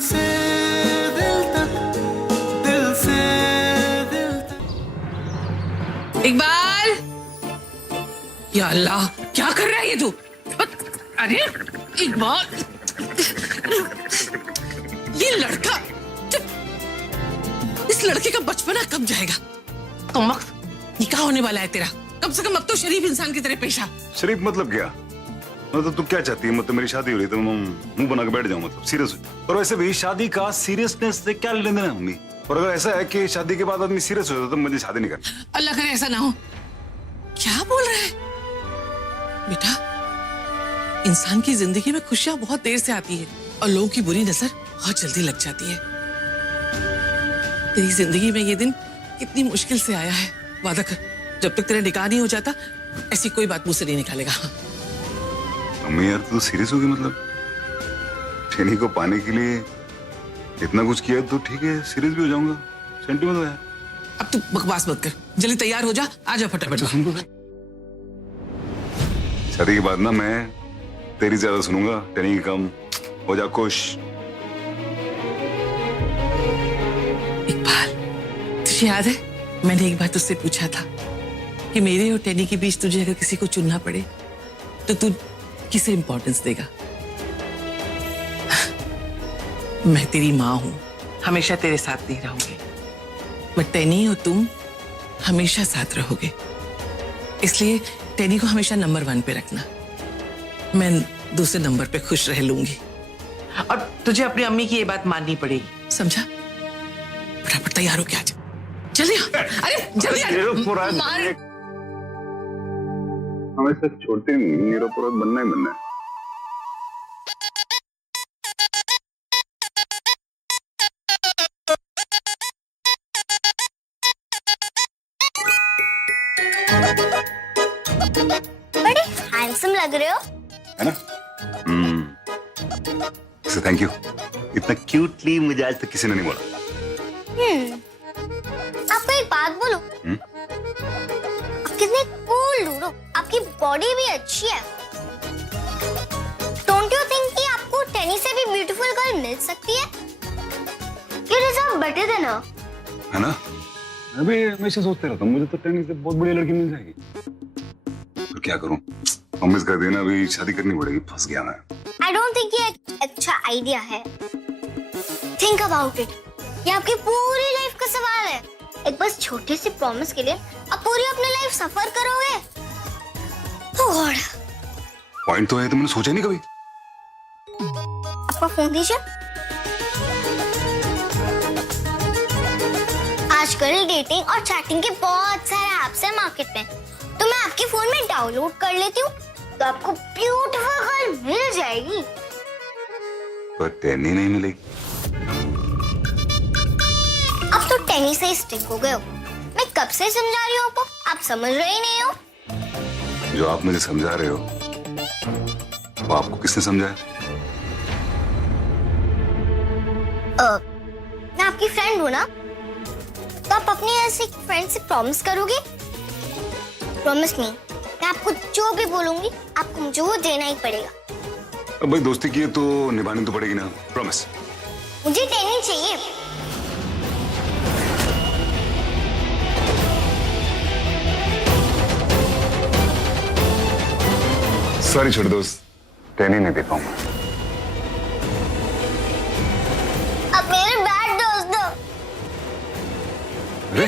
से दिल तक, दिल से दिल तक। इकबाल, या अल्लाह क्या कर रहा है ये तू? अरे इकबाल, ये लड़का, चुप। इस लड़के का बचपना कब जाएगा? कम वक्त निकाह होने वाला है तेरा, कम से कम अब तो शरीफ इंसान की तरह पेश आ। शरीफ मतलब क्या? मतलब तू क्या चाहती है? मतलब मेरी शादी हो रही तो मैं मुंह बना के बैठ जाऊं? मतलब सीरियस? और वैसे भी शादी का सीरियसनेस से क्या लेना देना है मम्मी? और अगर ऐसा है कि शादी के बाद आदमी सीरियस हो जाता तो मुझे शादी नहीं करनी। अल्लाह करे ऐसा ना हो। क्या बोल रहा है बेटा? इंसान की जिंदगी में खुशियां बहुत देर से आती है और लोगों की बुरी नजर बहुत जल्दी लग जाती है। तेरी जिंदगी में ये दिन कितनी मुश्किल से आया है। वादा कर, जब तक तेरा निकाह नहीं हो जाता ऐसी कोई बात मुंह से नहीं निकालेगा। मम्मी यार तू सीरियस होगी? मतलब टेनी को पाने के लिए इतना कुछ किया तो ठीक है, सीरियस भी हो जाऊंगा। सेंटिमेंट हो यार। अब तू बकवास मत कर, जल्दी तैयार हो जा, आ जा फटाफट। शादी के बाद ना मैं तेरी ज्यादा सुनूंगा, टेनी की कम। हो जा खुश। इकबाल, तुझे याद है मैंने एक बार तुझसे पूछा था कि मेरे और टेनी के बीच तुझे अगर किसी को चुनना पड़े तो तू किसे इंपॉर्टेंस देगा? मैं तेरी माँ हूं, हमेशा तेरे साथ नहीं रहूंगी, बट टेनी और तुम हमेशा साथ रहोगे। इसलिए टेनी को हमेशा नंबर 1 पे रखना, मैं दूसरे नंबर पे खुश रह लूंगी। और तुझे अपनी अम्मी की ये बात माननी पड़ेगी, समझा? फटाफट तैयार हो के आ जा, जल्दी आ। अरे जल्दी आ। मार। हमें सिर्फ छोटे निरपराध बनना ही बनना है। बड़े हैंडसम लग रहे हो, है ना? So thank you. इतना क्यूटली मुझे आज तक किसी ने नहीं बोला। आपको एक बात बोलूं? आप कितने कूल लूडो, आपकी बॉडी भी अच्छी है। डोंट यू थिंक कि आपको टेनी से भी ब्यूटीफुल गर्ल मिल सकती है? यू डिजर्व बेटर देन हर, है ना? मैं भी हमेशा सोचते रहता हूँ मुझे तो टेनी से बहुत बढ़िया लड़की मिल जाएगी। तो क्या करूं? प्रॉमिस कर देना, अभी शादी करनी पड़ेगी। फंस गया मैं। आई डोंट थिंक ये एक अच्छा आइडिया है। थिंक अबाउट इट, ये आपकी पूरी लाइफ का सवाल है। एक बस छोटे से प्रॉमिस के लिए आप पूरी अपनी लाइफ सफर करोगे। गॉड, पॉइंट तो है, तो मैंने सोचा नहीं कभी। आपका फोन दीजिए। आजकल डेटिंग और चैटिंग के बहुत सारे ऐप्स हैं मार्केट में, तो मैं आपके फोन में डाउनलोड कर लेती हूँ, तो आपको ब्यूटीफुल गर्ल मिल जाएगी। पर टेनी नहीं मिलेगी। अब तो टेनी से स्टिक हो गए हो। मैं कब से समझा रही हूँ आपको, आप समझ रहे ही नहीं हो। जो आप मुझे समझा रहे हो वो आपको किसने समझाया? मैं आपकी फ्रेंड हूँ ना, तो आप अपनी ऐसी फ्रेंड से प्रॉमिस करोगे? प्रॉमिस नहीं, मैं आपको जो भी बोलूंगी आपको मुझे वो देना ही पड़ेगा। अब भाई दोस्ती की है तो निभानी तो पड़ेगी ना। प्रॉमिस। मुझे टेनी चाहिए। सॉरी छोटे दोस्त, टेनी नहीं दे पाऊंगा। अब मेरे बैड दोस्त दो। अरे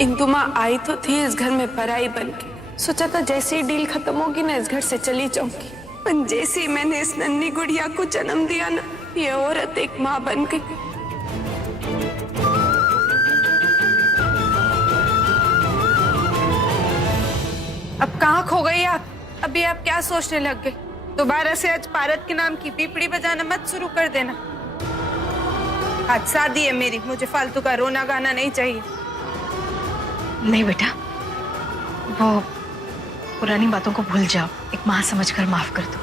इंदु माँ आई तो थी इस घर में पराई बन के। सोचा था जैसे ही डील खत्म होगी ना इस घर से चली जाऊंगी, पर जैसे ही मैंने इस नन्ही गुड़िया को जन्म दिया ना, ये औरत एक माँ बन गई। अब कहाँ खो गई आप? अभी आप क्या सोचने लग गए? दोबारा से आज पारत के नाम की पीपड़ी बजाना मत शुरू कर देना। आज शादी है मेरी, मुझे फालतू का रोना गाना नहीं चाहिए। नहीं बेटा, वो पुरानी बातों को भूल जाओ, एक माँ समझकर माफ कर दो।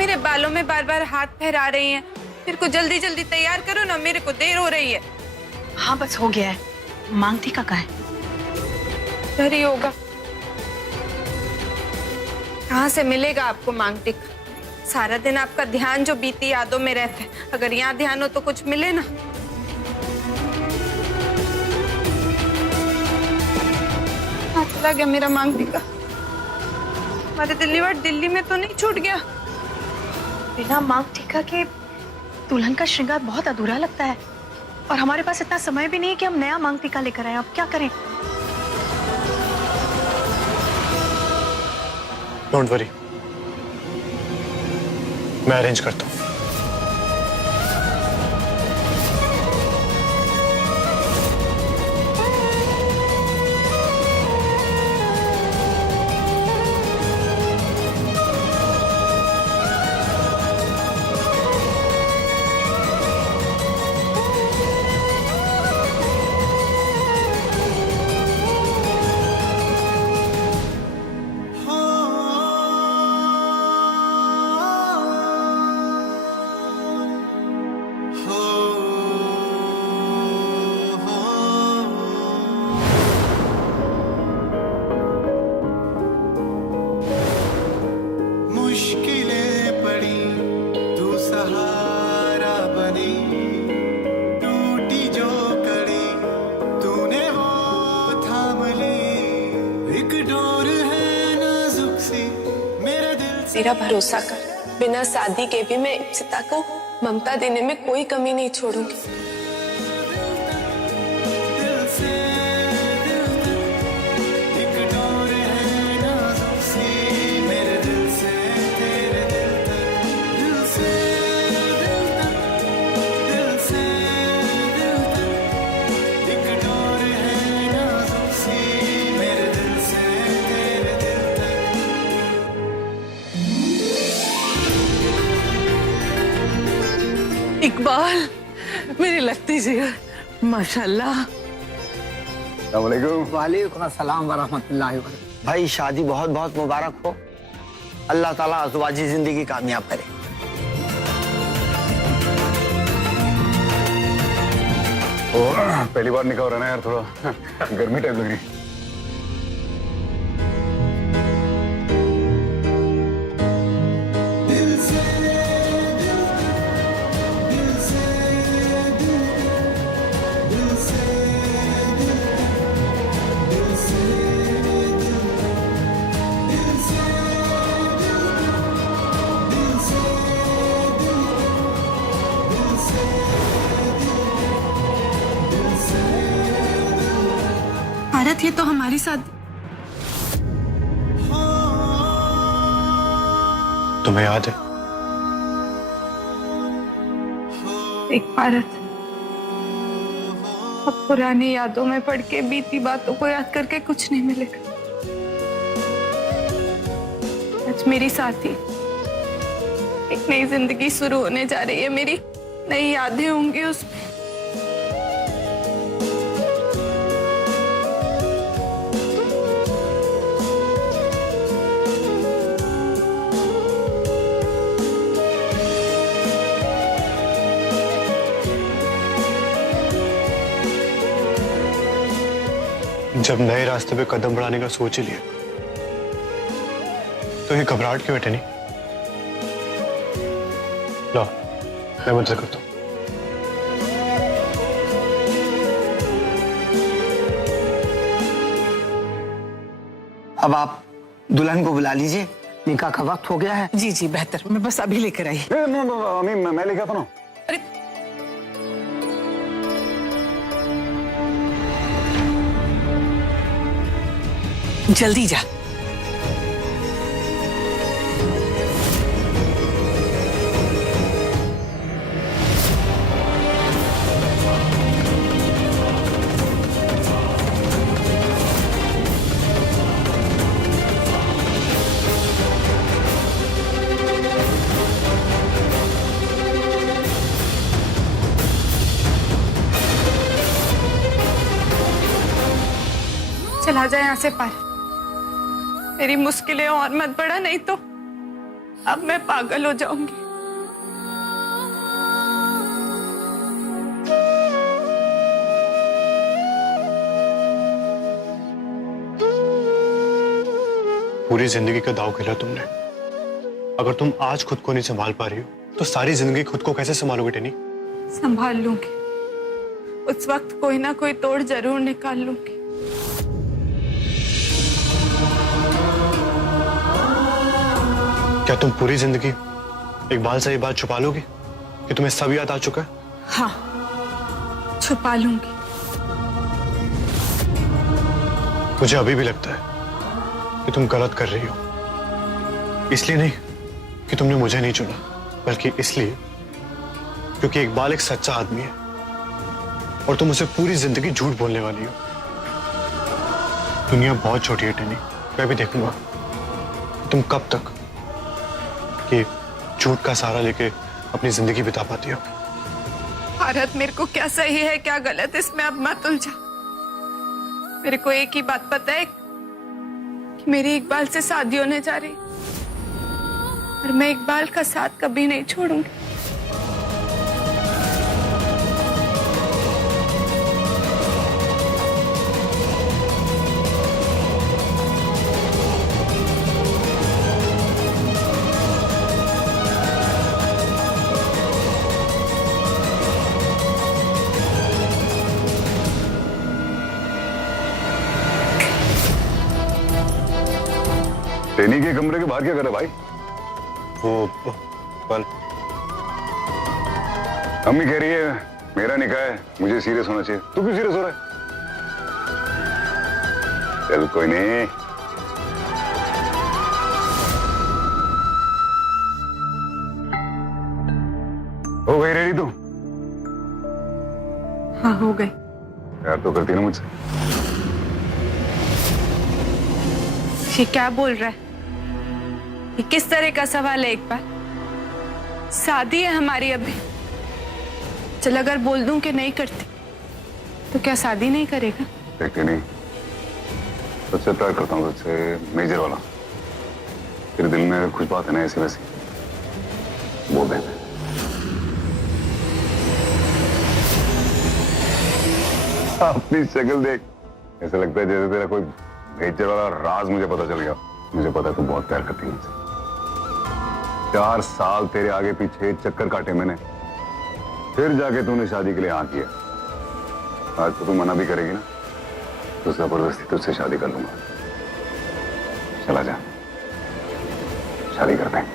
मेरे बालों में बार बार हाथ फहरा रही हैं? मेरे को जल्दी जल्दी तैयार करो ना, मेरे को देर हो रही है। हाँ बस हो गया है। मांग टीका का है। डर ही होगा। कहाँ से मिलेगा आपको मांग टीका? सारा दिन आपका ध्यान जो बीती यादों में रहता है, अगर यहाँ ध्यान हो तो कुछ मिले ना। कहाँ चला गया मेरा मांग टीका? हमारे दिल्ली में तो नहीं छूट गया? बिना मांग टीका के दुल्हन का श्रृंगार बहुत अधूरा लगता है, और हमारे पास इतना समय भी नहीं है कि हम नया मांग टीका लेकर आए। अब क्या करें? डोंट वरी, मैं अरेंज करता हूँ। मुश्किलें पड़ी तू सहारा बनी, टूटी जो कड़ी तूने वो थाम ली, एक डोर है नाजुक सी मेरे दिल से। मेरा भरोसा कर, बिना शादी के भी मैं इप्सिता को ममता देने में कोई कमी नहीं छोड़ूंगी। दिल से दिल तक एक डोर है नाजुक सी मेरे दिल से तेरे दिल तक, दिल से दिल तक, दिल से दिल तक एक डोर है नाजुक सी मेरे दिल से तेरे दिल तक। इकबाल, मेरी लगती जिगर, माशाल्लाह। वालेकुम अस्सलाम वरहमतुल्लाहि वबरकातुहू। भाई शादी बहुत बहुत मुबारक हो। अल्लाह ताला अज़वाजी जिंदगी कामयाब करे। पहली बार निकाह हो रहा है ना यार, थोड़ा गर्मी टाइप लग रही है। दिल से दिल तक, दिल से दिल तक, दिल से दिल तक, दिल से दिल तक, दिल से दिल तक, दिल से दिल तक, दिल से दिल से भारत, ये तो हमारी साथ। तुम्हें याद है? एक भारत, अब पुरानी यादों में पड़ के बीती बातों को याद करके कुछ नहीं मिलेगा। आज मेरी साथी, एक नई जिंदगी शुरू होने जा रही है, मेरी नई यादें होंगी उसमें। जब नए रास्ते पे कदम बढ़ाने का सोच ही लिया, तो ये घबराहट क्यों है टेनी? लो, मैं मदद करता हूँ। अब आप दुल्हन को बुला लीजिए, निकाह का वक्त हो गया है। जी जी बेहतर, मैं बस अभी लेकर आई। मैं लेके आता हूँ। अरे जल्दी जा। चला जाए यहाँ से पार। मेरी मुश्किलें और मत बढ़ा, नहीं तो अब मैं पागल हो जाऊंगी। पूरी जिंदगी का दाव खेला तुमने। अगर तुम आज खुद को नहीं संभाल पा रही हो तो सारी जिंदगी खुद को कैसे संभालोगे टेनी? संभाल लूंगी, उस वक्त कोई ना कोई तोड़ जरूर निकाल लूंगी। क्या तुम पूरी जिंदगी इकबाल से ये बात छुपा लोगी कि तुम्हें सब याद आ चुका है? हाँ, छुपा लूंगी। मुझे अभी भी लगता है कि तुम गलत कर रही हो। इसलिए नहीं कि तुमने मुझे नहीं चुना, बल्कि इसलिए क्योंकि इकबाल एक सच्चा आदमी है और तुम उसे पूरी जिंदगी झूठ बोलने वाली हो। दुनिया बहुत छोटी है टेनी, मैं भी देखूंगा तुम कब तक कि झूठ का सहारा लेके अपनी जिंदगी बिता पाती हो। भारत, मेरे को क्या सही है क्या गलत, इसमें अब मत उलझा। मेरे को एक ही बात पता है कि मेरी इकबाल से शादी होने जा रही और मैं इकबाल का साथ कभी नहीं छोड़ूंगी। टेनी के कमरे के बाहर क्या कर रहा है भाई? वो पल अम्मी कह रही है मेरा निकाह है, मुझे सीरियस होना चाहिए। तू क्यों सीरियस हो रहा है? चल कोई नहीं। हो गई रेडी तू? हाँ, हो गई। प्यार तो करती ना मुझसे? ये क्या बोल रहा है? ये किस तरह का सवाल है इकबाल? शादी है हमारी अभी। चल, अगर बोल दूं कि नहीं करती तो क्या शादी नहीं करेगा? देखते नहीं, तुझसे प्यार करता हूँ, तुझसे मेजर वाला। तेरे दिल में अगर कुछ बात है ना ऐसी वैसी, बोल दे। अपनी शक्ल देख, ऐसा लगता है जैसे तेरा कोई मेजर वाला राज मुझे पता चल गया। मुझे पता है तू बहुत प्यार करती है मुझसे। 4 साल तेरे आगे पीछे चक्कर काटे मैंने, फिर जाके तूने शादी के लिए हाँ किया। आज तो तू मना भी करेगी ना तो जबरदस्ती तुझसे शादी कर लूंगा। चला जा, शादी करते हैं।